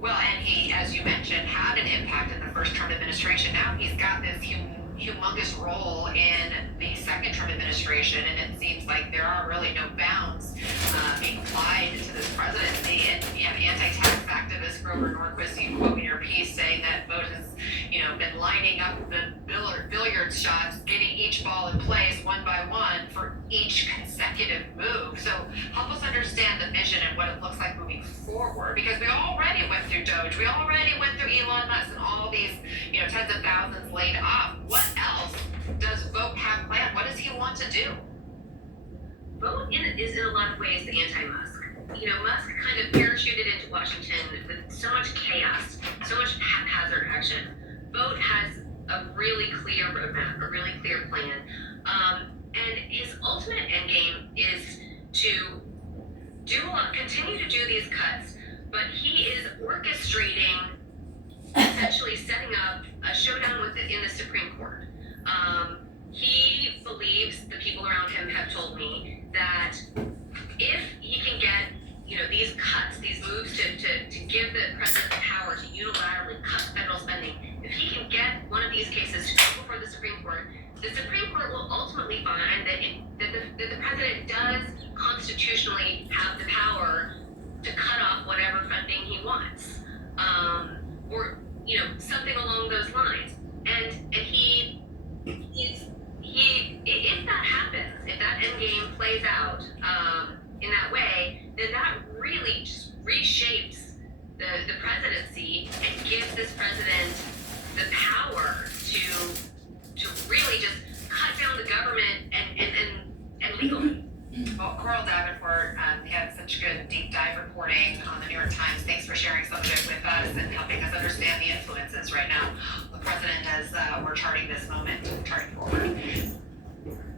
Well, and he, as you mentioned, had an impact in the first Trump administration. Now he's got this humongous role in the second Trump administration, and it seems like there are really no bounds being applied to this presidency. And you have anti-tax activist Grover Norquist, you quote in your piece, saying that Vogt has, been lining up the billiard shots, getting each ball in place one by one for each consecutive move. So help us understand the vision and what it looks like moving forward, because we already went through Doge, we already went through Elon Musk and all these, tens of thousands laid off. What else does Vogt have planned? What does he want to do? Vogt is in a lot of ways the anti-Musk. Musk kind of parachuted into Washington with so much chaos, so much haphazard action. Vogt has a really clear roadmap, a really clear plan, and his ultimate endgame is to continue to do these cuts, but he is orchestrating, essentially setting up a showdown in the Supreme Court. He believes, the people around him have told me, that if he can get these cuts, these moves to give the president the power to unilaterally cut federal spending, if he can get one of these cases to go before the Supreme Court will ultimately find that the president does constitutionally have the power to cut off whatever funding he wants, or something along those lines. And if that happens, if that end game plays out in that way, then that really just reshapes the presidency and gives this president the power to really just cut down the government and legally. Well, Coral Davenport, you had such good deep dive reporting on the New York Times. Thanks for sharing some of it with us and helping us understand the influences right now of the president as we're charting this moment, charting forward.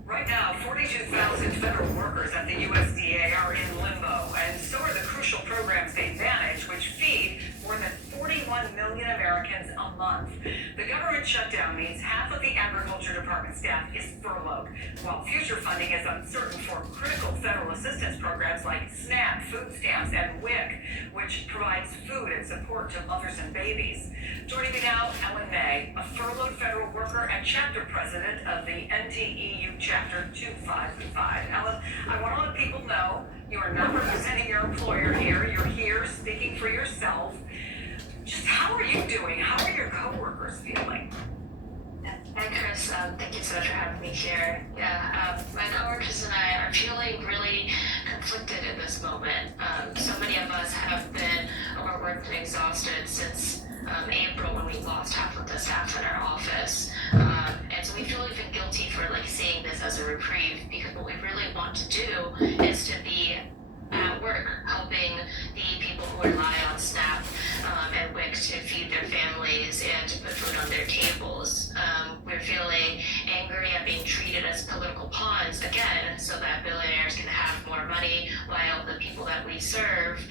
Right now, 42,000 federal workers at the USDA are in limbo, and so are the crucial programs they manage, which feed more than 41 million Americans a month. The government shutdown means half of the Agriculture Department staff is furloughed, while future funding is uncertain for critical federal assistance programs like SNAP, food stamps, and WIC, which provides food and support to mothers and babies. Joining me now, Ellen May, a furloughed federal worker and chapter president of the NTEU Chapter 255. Ellen, I want to let people know you are not representing your employer here. You're here speaking for yourself. Just how are you doing? How are your coworkers feeling? Hi, Chris. Thank you so much for having me here. My coworkers and I are feeling really conflicted in this moment. So many of us have been overworked and exhausted since April, when we lost half of the staff in our office. And so we feel even guilty for seeing this as a reprieve, because what we really want to do is to be at work helping the people who rely on SNAP and WIC to feed their families and to put food on their tables. We're feeling angry at being treated as political pawns again, so that billionaires can have more money while the people that we serve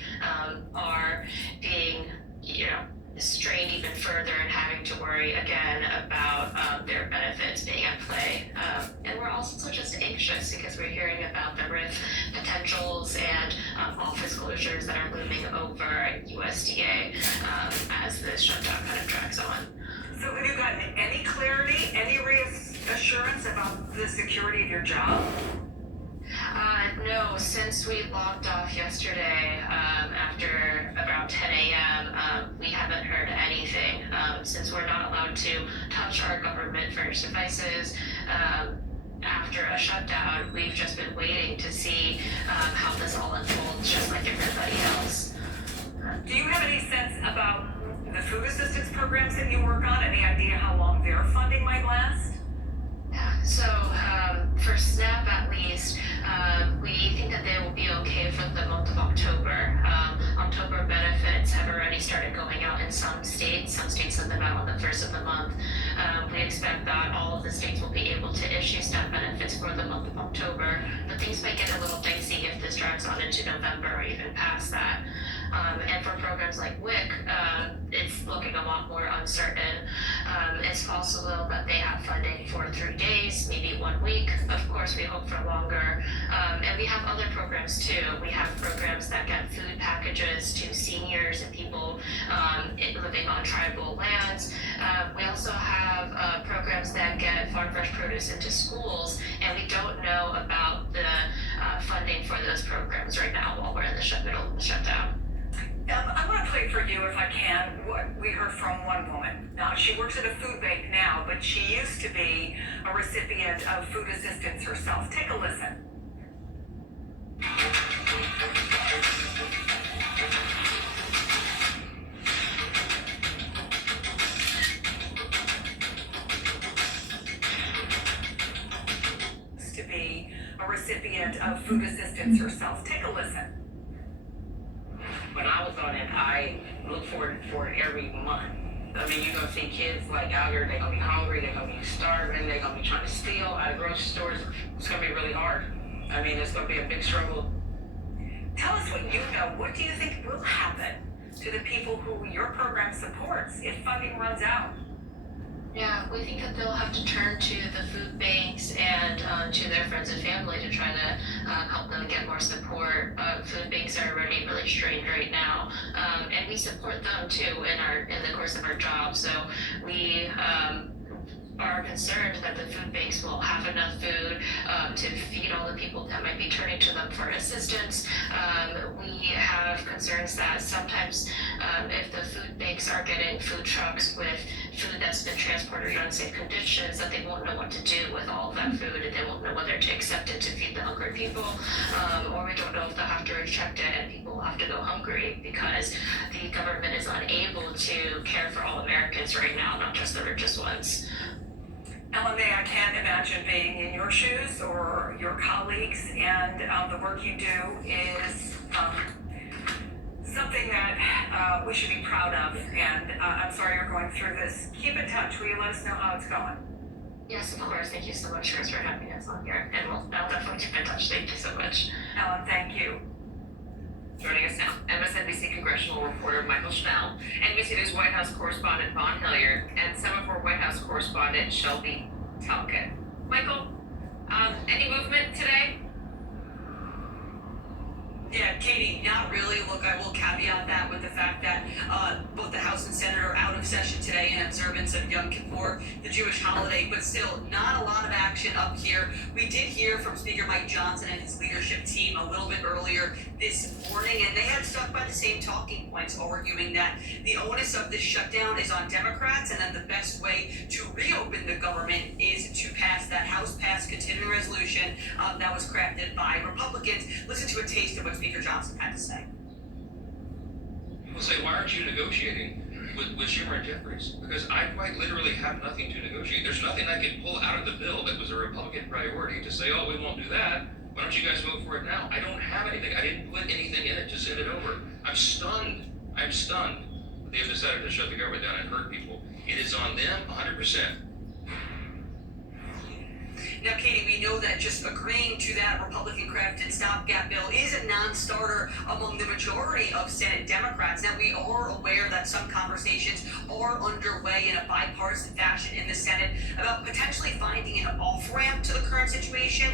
are being, strained even further and having to worry again about their benefits being at play. And we're also just anxious because we're hearing about the RIF potentials and office closures that are looming over at USDA as this shutdown kind of drags on. So have you gotten any clarity, any reassurance about the security of your job? No, since we logged off yesterday after about 10 a.m., we haven't heard anything. Since we're not allowed to touch our government furnished devices after a shutdown, we've just been waiting to see how this all unfolds, just like everybody else. Do you have any sense about the food assistance programs that you work on? Any idea how long their funding might last? So for SNAP at least, we think that they will be okay for the month of October. October benefits have already started going out in some states. Some states send them out on the first of the month. We expect that all of the states will be able to issue SNAP benefits for the month of October, but things might get a little dicey if this drags on into November or even past that. And for programs like WIC, it's looking a lot more uncertain. It's possible that they have funding for 3 days, maybe 1 week. Of course, we hope for longer. And we have other programs too. We have programs that get food packages to seniors and people living on tribal lands. We also have programs that get farm fresh produce into schools, and we don't know about the funding for those programs right now while we're in the middle of the shutdown. I want to play for you, if I can, what we heard from one woman. Now, she works at a food bank now, but she used to be a recipient of food assistance herself. Take a listen. Used to be a recipient of food assistance herself. Take a listen. When I was on it, I look forward for it every month. I mean, you're gonna see kids like out here, they're gonna be hungry, they're gonna be starving, they're gonna be trying to steal out of grocery stores. It's gonna be really hard. I mean, it's gonna be a big struggle. Tell us what you know. What do you think will happen to the people who your program supports if funding runs out? Yeah, we think that they'll have to turn to the food banks and to their friends and family to try to help them get more support. Food banks are already really strained right now, and we support them too in the course of our job. So we are concerned that the food banks will have enough food to feed all the people that might be turning to them for assistance. We have concerns that sometimes if the food banks are getting food trucks with food that's been transported in unsafe conditions, that they won't know what to do with all of that food, and they won't know whether to accept it to feed the hungry people, or we don't know if they'll have to reject it and people will have to go hungry because the government is unable to care for all Americans right now, not just the richest ones. Ellen May, I can't imagine being in your shoes or your colleagues, and the work you do is something that we should be proud of, and I'm sorry you're going through this. Keep in touch. Will you let us know how it's going? Yes, of course. Thank you so much, Chris, for having us on here. And I'll definitely keep in touch. Thank you so much. Ellen, thank you. Joining us now, MSNBC congressional reporter Michael Schnell, NBC News White House correspondent Vaughn Hilliard, and Semaphore White House correspondent Shelby Talcott. Michael, any movement today? Yeah, Katie, not really. Look, I will caveat that with the fact that both the House and Senate are out of session today in observance of Yom Kippur, the Jewish holiday, but still not a lot of action up here. We did hear from Speaker Mike Johnson and his leadership team a little bit earlier this morning, and they had stuck by the same talking points, arguing that the onus of this shutdown is on Democrats, and then the best way to reopen the government is to pass that House-passed continuing resolution that was crafted by Republicans. Listen to a taste of what Speaker Johnson had to say. People say, why aren't you negotiating with Schumer and Jeffries? Because I quite literally have nothing to negotiate. There's nothing I could pull out of the bill that was a Republican priority to say, oh, we won't do that. Why don't you guys vote for it now? I don't have anything. I didn't put anything in it to send it over. I'm stunned. I'm stunned. They have decided to shut the government down and hurt people. It is on them 100%. Now, Katie, we know that just agreeing to that Republican-crafted stopgap bill is a non-starter among the majority of Senate Democrats. Now, we are aware that some conversations are underway in a bipartisan fashion in the Senate about potentially finding an off-ramp to the current situation.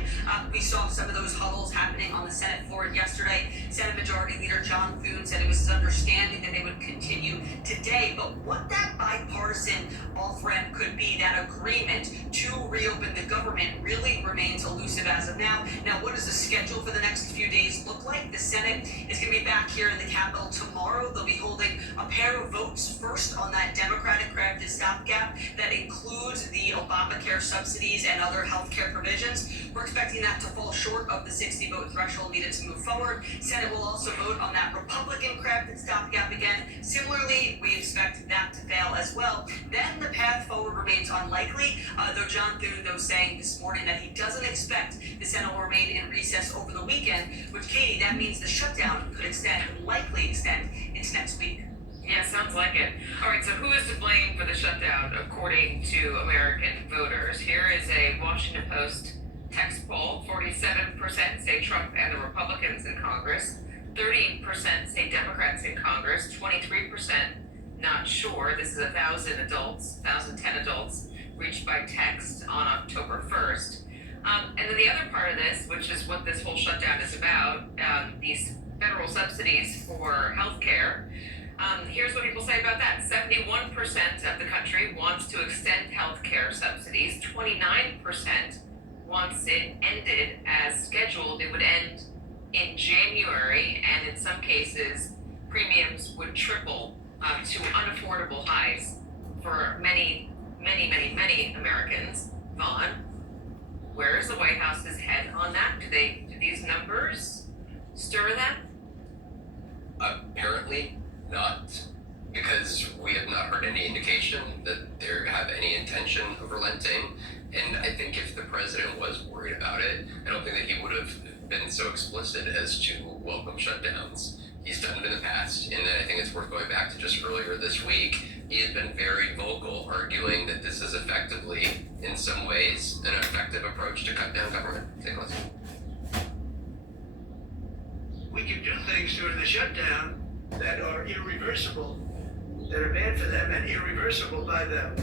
We saw some of those huddles happening on the Senate floor yesterday. Senate Majority Leader John Thune said it was his understanding that they would continue today. But what that bipartisan off-ramp could be, that agreement to reopen the government, really remains elusive as of now. Now, what does the schedule for the next few days look like? The Senate is going to be back here in the Capitol tomorrow. They'll be holding a pair of votes, first on that Democratic-crafted stopgap that includes the Obamacare subsidies and other health care provisions. We're expecting that to fall short of the 60-vote threshold needed to move forward. Senate will also vote on that Republican-crafted stopgap again. Similarly, we expect that to fail as well. Then the path forward remains unlikely, though John Thune, saying this morning that he doesn't expect the Senate will remain in recess over the weekend, which, Katie, that means the shutdown could likely extend into next week. Yeah, sounds like it. All right, so who is to blame for the shutdown according to American voters? Here is a Washington Post text poll. 47% say Trump and the Republicans in Congress. 30% say Democrats in Congress. 23% not sure. This is 1,010 adults reached by text on October 1st. And then the other part of this, which is what this whole shutdown is about, these federal subsidies for healthcare. Here's what people say about that. 71% of the country wants to extend healthcare subsidies. 29% wants it ended as scheduled. It would end in January, and in some cases, premiums would triple to unaffordable highs for many Americans. Vaughn, where is the White House's head on that? Do these numbers stir them? Apparently not, because we have not heard any indication that they have any intention of relenting. And I think if the president was worried about it, I don't think that he would have been so explicit as to welcome shutdowns. He's done it in the past, and I think it's worth going back to just earlier this week. He has been very vocal, arguing that this is effectively, in some ways, an effective approach to cut down government. Take a listen. We can do things during the shutdown that are irreversible, that are bad for them and irreversible by them.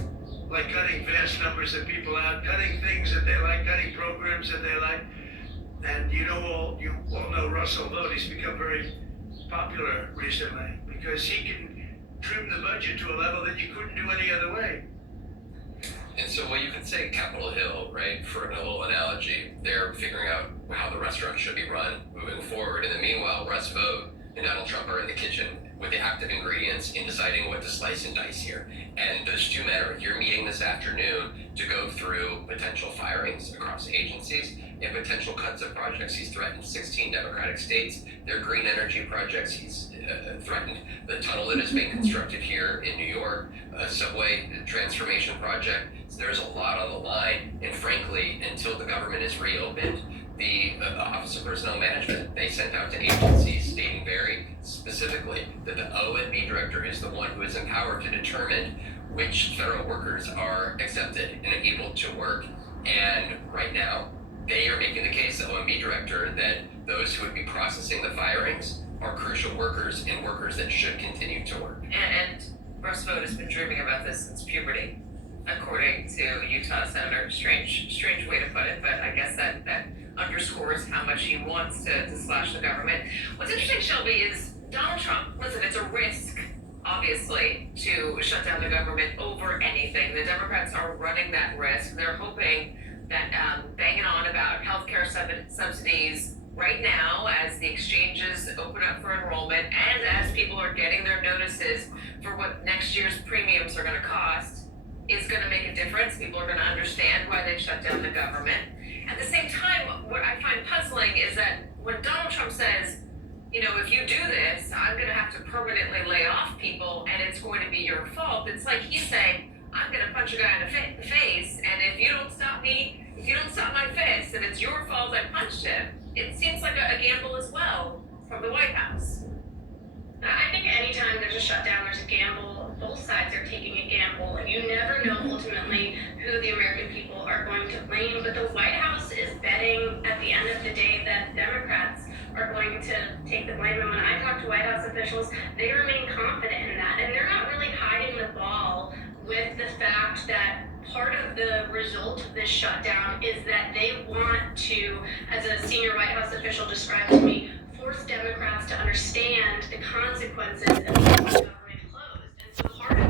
Like cutting vast numbers of people out, cutting things that they like, cutting programs that they like. And you all know Russell Vought. He's become very popular recently because he can trim the budget to a level that you couldn't do any other way. And so, well, you could say Capitol Hill, right, for a little analogy. They're figuring out how the restaurant should be run moving forward. And then meanwhile, Russ Vought and Donald Trump are in the kitchen with the active ingredients in deciding what to slice and dice here. And those two men are here meeting this afternoon to go through potential firings across agencies and potential cuts of projects. He's threatened 16 Democratic states, their green energy projects. He's threatened the tunnel that is being constructed here in New York, a subway transformation project. So there's a lot on the line. And frankly, until the government is reopened, the Office of Personnel Management, they sent out to agencies stating very specifically that the OMB director is the one who is empowered to determine which federal workers are accepted and able to work. And right now, they are making the case, the OMB director, that those who would be processing the firings are crucial workers and workers that should continue to work. And Russ Vought has been dreaming about this since puberty, according to Utah Senator. Strange way to put it, but I guess that underscores how much he wants to slash the government. What's interesting, Shelby, is Donald Trump, listen, it's a risk, obviously, to shut down the government over anything. The Democrats are running that risk. They're hoping that banging on about healthcare subsidies right now as the exchanges open up for enrollment and as people are getting their notices for what next year's premiums are going to cost is going to make a difference. People are going to understand why they've shut down the government. At the same time, what I find puzzling is that when Donald Trump says, you know, if you do this, I'm going to have to permanently lay off people and it's going to be your fault. It's like he's saying, I'm going to punch a guy in the face, and if you don't stop me, if you don't stop my fist, and it's your fault I punched him. It seems like a gamble as well from the White House. I think anytime there's a shutdown, there's a gamble. Both sides are taking a gamble, and you never know ultimately who the American people are going to blame. But the White House is betting at the end of the day that Democrats are going to take the blame. And when I talk to White House officials, they remain confident in that, and they're not really hiding the ball with the fact that part of the result of this shutdown is that they want to, as a senior White House official described to me, force Democrats to understand the consequences of